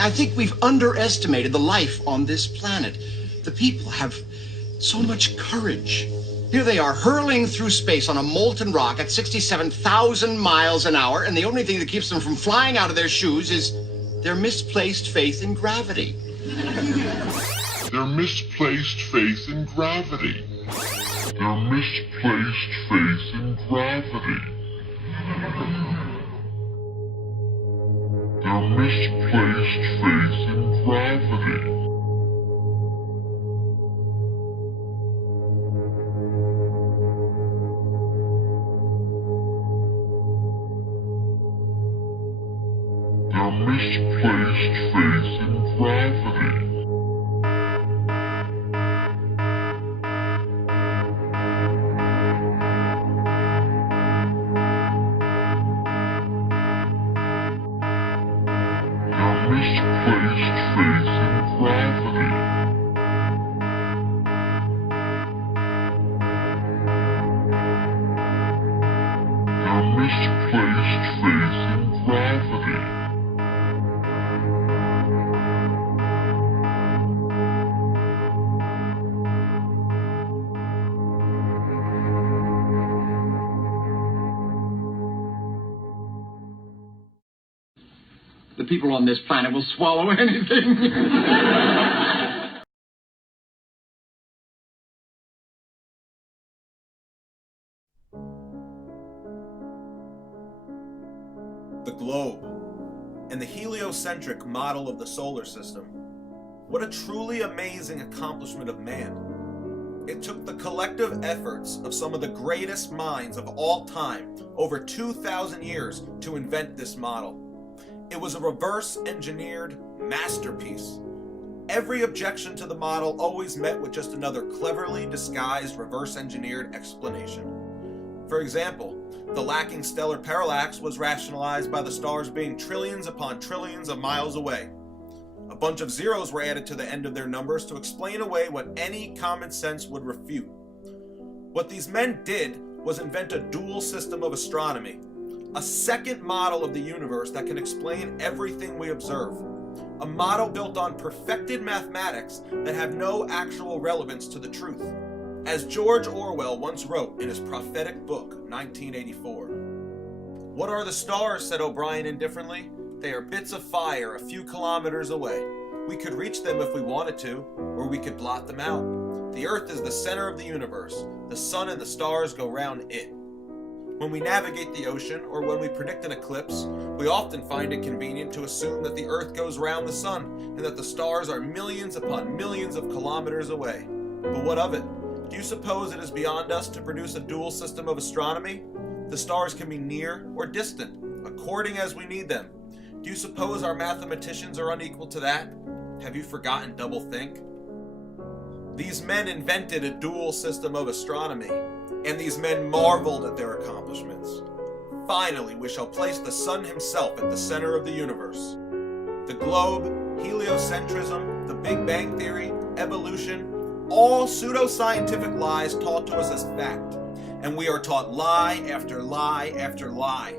I think we've underestimated the life on this planet. The people have so much courage. Here they are, hurling through space on a molten rock at 67,000 miles an hour, and the only thing that keeps them from flying out of their shoes is their misplaced faith in gravity. Their misplaced faith in gravity. Their misplaced faith in gravity. Their misplaced faith in gravity. Their misplaced faith in gravity. Misplaced faith in gravity. Their misplaced faith in gravity. The people on this planet will swallow anything. The globe, and the heliocentric model of the solar system. What a truly amazing accomplishment of man. It took the collective efforts of some of the greatest minds of all time, over 2,000 years, to invent this model. It was a reverse-engineered masterpiece. Every objection to the model always met with just another cleverly disguised reverse-engineered explanation. For example, the lacking stellar parallax was rationalized by the stars being trillions upon trillions of miles away. A bunch of zeros were added to the end of their numbers to explain away what any common sense would refute. What these men did was invent a dual system of astronomy, a second model of the universe that can explain everything we observe. A model built on perfected mathematics that have no actual relevance to the truth. As George Orwell once wrote in his prophetic book, 1984. "What are the stars?" said O'Brien indifferently. "They are bits of fire a few kilometers away. We could reach them if we wanted to, or we could blot them out. The Earth is the center of the universe. The sun and the stars go round it." When we navigate the ocean, or when we predict an eclipse, we often find it convenient to assume that the Earth goes round the sun, and that the stars are millions upon millions of kilometers away. But what of it? Do you suppose it is beyond us to produce a dual system of astronomy? The stars can be near or distant, according as we need them. Do you suppose our mathematicians are unequal to that? Have you forgotten doublethink? These men invented a dual system of astronomy, and these men marveled at their accomplishments. Finally, we shall place the sun himself at the center of the universe. The globe, heliocentrism, the Big Bang Theory, evolution, all pseudoscientific lies taught to us as fact, and we are taught lie after lie after lie.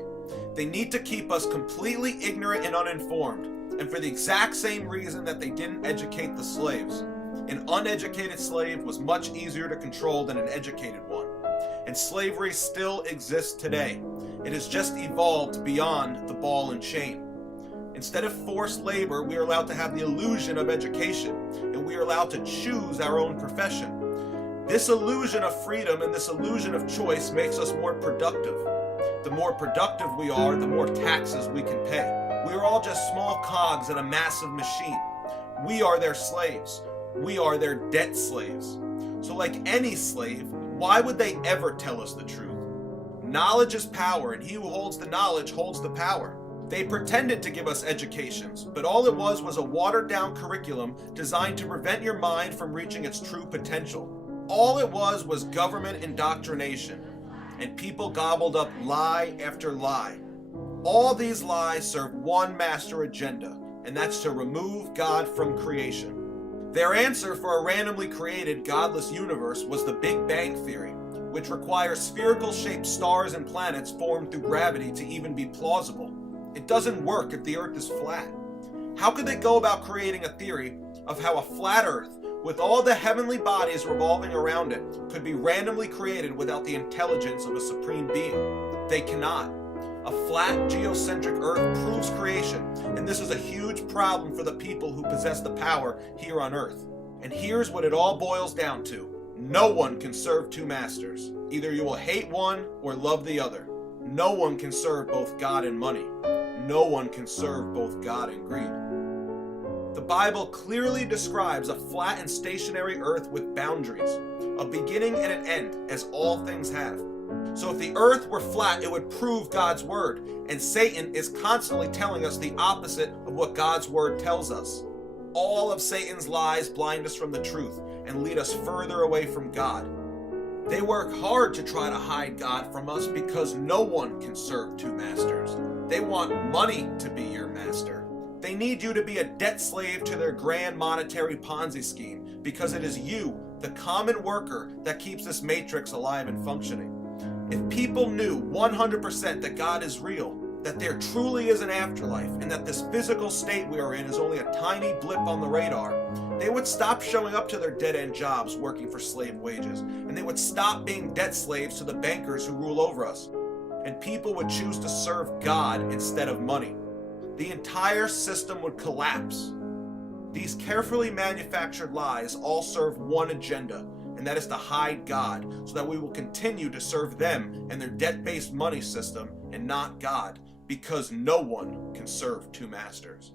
They need to keep us completely ignorant and uninformed, and for the exact same reason that they didn't educate the slaves. An uneducated slave was much easier to control than an educated one, and slavery still exists today. It has just evolved beyond the ball and chain. Instead of forced labor, we are allowed to have the illusion of education, and we are allowed to choose our own profession. This illusion of freedom and this illusion of choice makes us more productive. The more productive we are, the more taxes we can pay. We are all just small cogs in a massive machine. We are their slaves. We are their debt slaves. So like any slave, why would they ever tell us the truth? Knowledge is power, and he who holds the knowledge holds the power. They pretended to give us educations, but all it was a watered-down curriculum designed to prevent your mind from reaching its true potential. All it was government indoctrination, and people gobbled up lie after lie. All these lies serve one master agenda, and that's to remove God from creation. Their answer for a randomly created, godless universe was the Big Bang Theory, which requires spherical-shaped stars and planets formed through gravity to even be plausible. It doesn't work if the Earth is flat. How could they go about creating a theory of how a flat Earth, with all the heavenly bodies revolving around it, could be randomly created without the intelligence of a supreme being? They cannot. A flat, geocentric Earth proves creation, and this is a huge problem for the people who possess the power here on Earth. And here's what it all boils down to. No one can serve two masters. Either you will hate one or love the other. No one can serve both God and money. No one can serve both God and greed. The Bible clearly describes a flat and stationary earth with boundaries, a beginning and an end, as all things have. So if the earth were flat, it would prove God's word, and Satan is constantly telling us the opposite of what God's word tells us. All of Satan's lies blind us from the truth and lead us further away from God. They work hard to try to hide God from us because no one can serve two masters. They want money to be your master. They need you to be a debt slave to their grand monetary Ponzi scheme because it is you, the common worker, that keeps this matrix alive and functioning. If people knew 100% that God is real, that there truly is an afterlife, and that this physical state we are in is only a tiny blip on the radar, they would stop showing up to their dead-end jobs working for slave wages, and they would stop being debt slaves to the bankers who rule over us, and people would choose to serve God instead of money. The entire system would collapse. These carefully manufactured lies all serve one agenda, and that is to hide God, so that we will continue to serve them and their debt-based money system and not God, because no one can serve two masters.